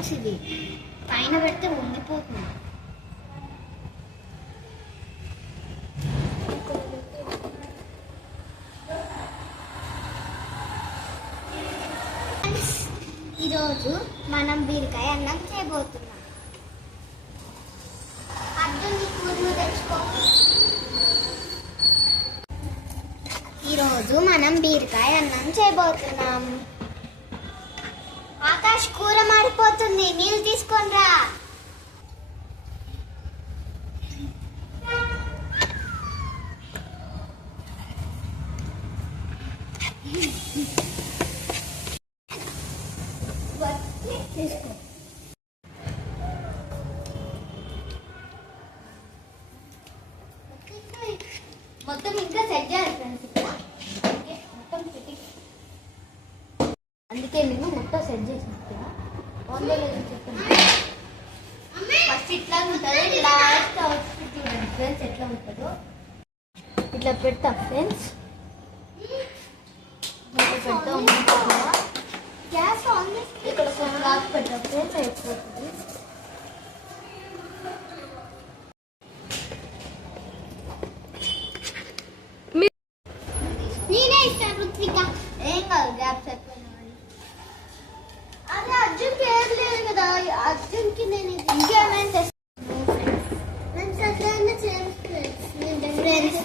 Friends, ఇది పైన పెడితే ఉండిపోతుంది. ఈరోజు మనం బీరకాయ అన్నం చేయబోతున్నాం. ఈరోజు మనం బీరకాయ అన్నం చేయబోతున్నాం. ఆకాష్, కూర మాడిపోతుంది, నీళ్ళు తీసుకొని రా. మొత్తం ఇంకా సెట్ చేయాలి ఫ్రెండ్స్. మొత్తం పెట్టి అందుకే నేను మొత్తం సెట్ చేసి ఫస్ట్ ఇట్లా ఉంటుంది, లాస్ట్ అవుట్ఫిట్ చూడండి ఫ్రెండ్స్ ఎట్లా ఉంటుందో. ఇట్లా పెడతాం ఫ్రెండ్స్, పెడతాం. గ్యాస్ ఆన్ ఇక్కడ క్లాత్ పెడతాం ఫ్రెండ్స్, అయిపోతుంది. నేనే ఇస్తాను రుత్విక, ఏం కాదు గ్యాప్ చెప్పాను. అదే అర్జున్కి ఏం లేదు కదా, అర్జున్కి నేను ఇంకేమైనా తెస్తాను.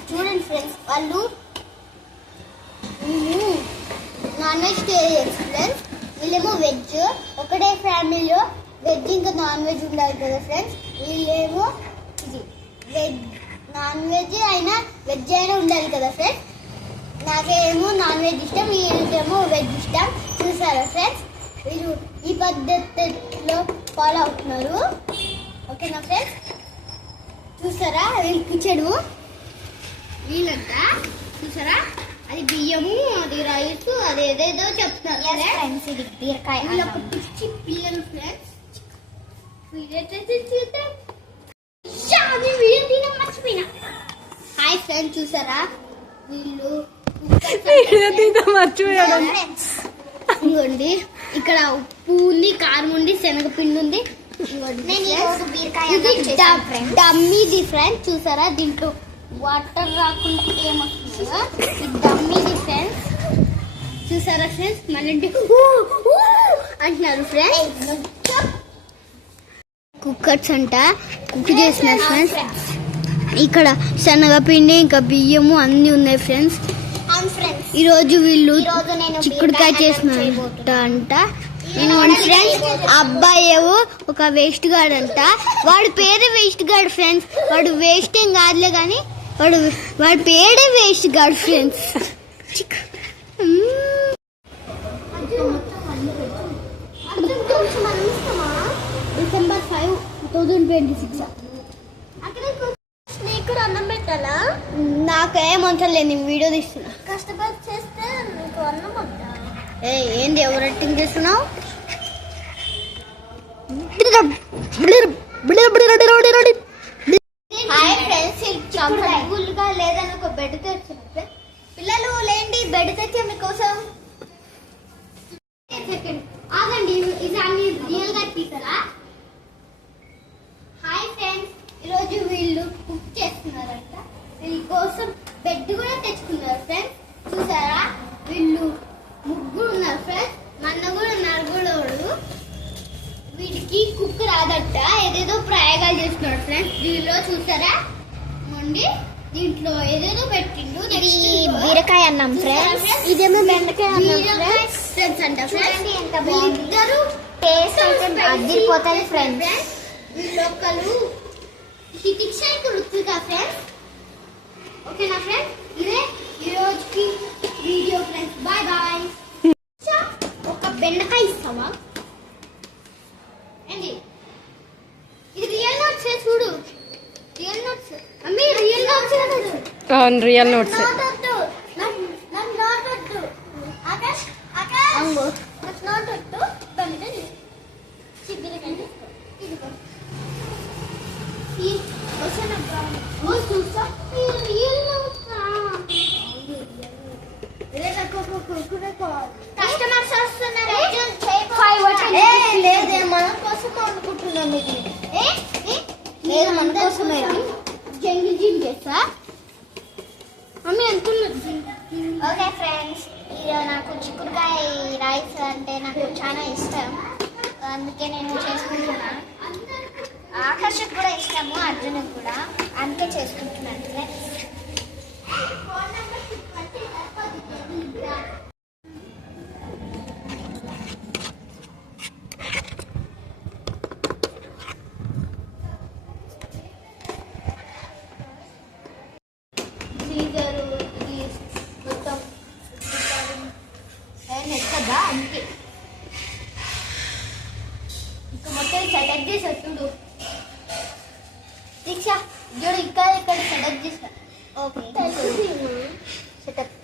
చూడండి ఫ్రెండ్స్, వాళ్ళు నాన్ వెజిటేరియన్స్ ఫ్రెండ్స్, వీళ్ళేమో వెజ్. ఒకటే ఫ్యామిలీలో వెజ్ ఇంకా నాన్ వెజ్ ఉండాలి కదా ఫ్రెండ్స్. వీళ్ళేమో ఇది వెజ్, నాన్ వెజ్ అయినా వెజ్ అయినా ఉండాలి కదా ఫ్రెండ్స్. నాకేమో నాన్ వెజ్ ఇష్టం, వీళ్ళకేమో వెజ్ ఇష్టం. చూసారా ఫ్రెండ్స్, వీళ్ళు ఈ పద్ధతిలో ఫాలో అవుతున్నారు. ఓకేనా ఫ్రెండ్స్, చూసారా వీళ్ళు కిచెను, వీళ్ళంతా చూసారా, అది బియ్యము, అది రైస్, అది ఏదేదో చెప్తున్నారు ఫ్రెండ్స్. ఇది బీరకాయ, వీళ్ళొక పిచ్చి పిల్లలు ఫ్రెండ్స్. మర్చిపోయినా. హాయ్ ఫ్రెండ్స్, చూసారా వీళ్ళు ఇంకోండి, ఇక్కడ ఉప్పు ఉంది, కారం ఉంది, శనగపిండి ఉంది. డమ్మీది ఫ్రెండ్స్, చూసారా దీంట్లో వాటర్ రాకుండా ఏమొస్తుందో డమ్మీది ఫ్రెండ్స్. చూసారా ఫ్రెండ్స్, మళ్ళీ అంటున్నారు ఫ్రెండ్స్. కుక్కర్స్ అంట కుక్ చేస్తున్నారు ఫ్రెండ్స్. ఇక్కడ శనగపిండి ఇంకా బియ్యము అన్ని ఉన్నాయి ఫ్రెండ్స్. ఈరోజు వీళ్ళు చిక్కుడుకాయ చేసినారంట అంట. ఫ్రెండ్స్, అబ్బాయి ఒక వేస్ట్ గార్డ్ అంట. వాడి పేరే వేస్ట్ గార్డ్ ఫ్రెండ్స్. వాడు వేస్ట్ ఏం కాదులే కానీ వాడి పేరే వేస్ట్ గార్డ్ ఫ్రెండ్స్. December 5, 2026. అన్నం పెట్టాలా? నాకేం వంచలేదు, నేను వీడియో తీస్తున్నా. కష్టపడి చేస్తే నీకు అన్నం వద్దా? ఏంది ఎవరు యాక్టింగ్ చేస్తున్నావు? హాయ్ ఫ్రెండ్స్, కంఫర్టబుల్గా లేదని ఒక బెడ్ తెచ్చిన. పిల్లలు లేండి, బెడ్ తెచ్చే మీకోసం. ఆగండి, ఇది అన్ని రియల్ గా తీసారా? హాయ్ ఫ్రెండ్స్, ఈరోజు వీళ్ళు కుక్ చేస్తున్నారంట. వీళ్ళ కోసం బెడ్ కూడా తెచ్చుకున్నారు ఫ్రెండ్స్. చూసారా వీళ్ళు ముగ్గురు ఉన్నారు ఫ్రెండ్స్. మన కూడా నలుగురు. వీడికి కుక్ రాదట, ఏదేదో ప్రయోగాలు చేస్తున్నాడు ఫ్రెండ్స్. దీనిలో చూసారా ముండి, దీంట్లో ఏదేదో పెట్టిండు. బీరకాయ అన్నం ఫ్రెండ్స్, ఇదేమో బెండకాయ అన్నం ఫ్రెండ్స్ అంట ఫ్రెండ్స్. వీళ్ళిద్దరు టేస్ట్ అదిరిపోతాయి ఫ్రెండ్స్. వీళ్ళొక్కరు హిటిక్షన్కు రుచిగా ఫ్రెండ్స్. ఓకేనా ఫ్రెండ్స్, ఇదే ఈరోజుకి వీడియో ఫ్రెండ్స్. Bye bye. ఒక బెండకాయ ఇస్తావా? ఏంటి ఇది? రియల్ నోట్స్ చూడు, రియల్ నోట్స్. అమ్మి రియల్ నోట్స్ అవును, రియల్ నోట్స్. ఆకాష్ ఆకాష్ అంగో నోట్ వద్దు, బండి చిగ్గిరి కండి. ఇదిగో ఈ క్వశ్చన్ అబ్బాయి ఓ చూసా రియల్ నోట్స్. కస్టమర్స్ వస్తున్నారు. 5 లేదే మన మమ్మీకి లేదు మన కోసమే జంగిల్ జిమ్ చేస్తా మమ్మీ అనుకున్నది. ఓకే ఫ్రెండ్స్, ఈరోజు నాకు చిక్కుడుకాయ రైస్ అంటే నాకు చాలా ఇష్టం, అందుకే నేను చేసుకుంటున్నా. ఆకర్షకు కూడా ఇష్టము, అర్జునుకు కూడా, అందుకే చేసుకుంటున్నాను ఫ్రెండ్స్. సీజరు ఇది మొత్తం ఎక్కదా, అందుకే ఇంకా మొత్తం సెలెక్ట్ చేసా చూడు దీక్ష, చూడు ఇక్కడ ఇక్కడ సెలెక్ట్ చేసా. Okay setup